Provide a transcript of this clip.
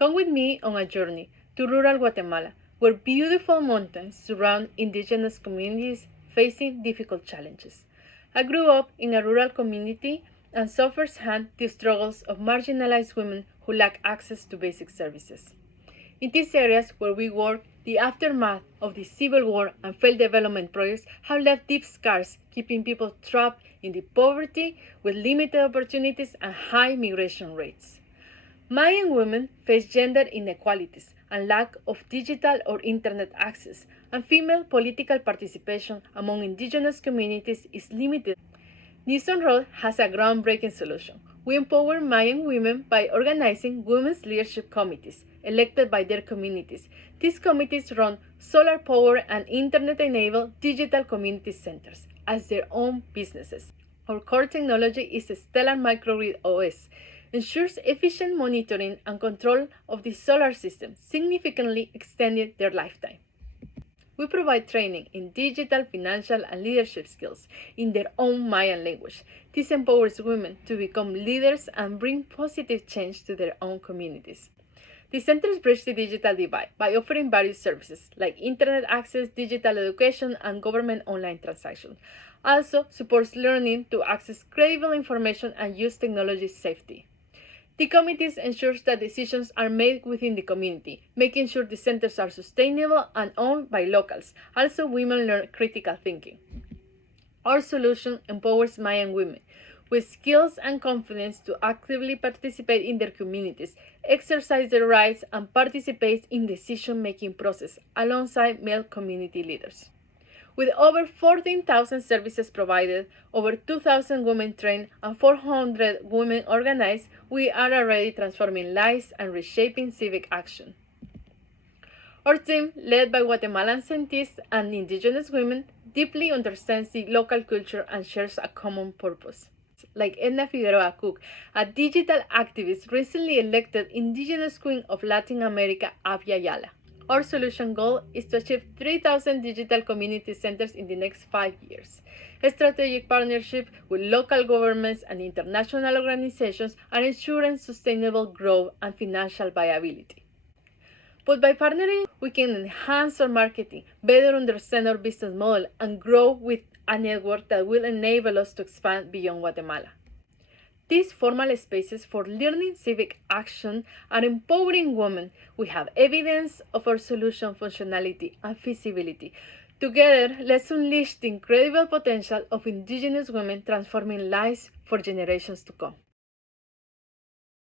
Come with me on a journey to rural Guatemala, where beautiful mountains surround indigenous communities facing difficult challenges. I grew up in a rural community and saw firsthand the struggles of marginalized women who lack access to basic services. In these areas where we work, the aftermath of the civil war and failed development projects have left deep scars, keeping people trapped in the poverty with limited opportunities and high migration rates. Mayan women face gender inequalities and lack of digital or internet access, and female political participation among indigenous communities is limited. Nison Road has a groundbreaking solution. We empower Mayan women by organizing women's leadership committees elected by their communities. These committees run solar power and internet-enabled digital community centers as their own businesses. Our core technology is Stellar Microgrid OS, ensures efficient monitoring and control of the solar system, significantly extending their lifetime. We provide training in digital, financial, and leadership skills in their own Mayan language. This empowers women to become leaders and bring positive change to their own communities. The centers bridge the digital divide by offering various services like internet access, digital education, and government online transactions. Also supports learning to access credible information and use technology safely. The committees ensure that decisions are made within the community, making sure the centers are sustainable and owned by locals. Also, women learn critical thinking. Our solution empowers Mayan women with skills and confidence to actively participate in their communities, exercise their rights, and participate in decision-making process alongside male community leaders. With over 14,000 services provided, over 2,000 women trained, and 400 women organized, we are already transforming lives and reshaping civic action. Our team, led by Guatemalan scientists and indigenous women, deeply understands the local culture and shares a common purpose. Like Edna Figueroa Cook, a digital activist recently elected Indigenous Queen of Latin America, Abya Yala. Our solution goal is to achieve 3,000 digital community centers in the next 5 years. A strategic partnership with local governments and international organizations are ensuring sustainable growth and financial viability. But by partnering, we can enhance our marketing, better understand our business model, and grow with a network that will enable us to expand beyond Guatemala. These formal spaces for learning civic action are empowering women. We have evidence of our solution functionality and feasibility. Together, let's unleash the incredible potential of indigenous women transforming lives for generations to come.